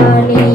Hari.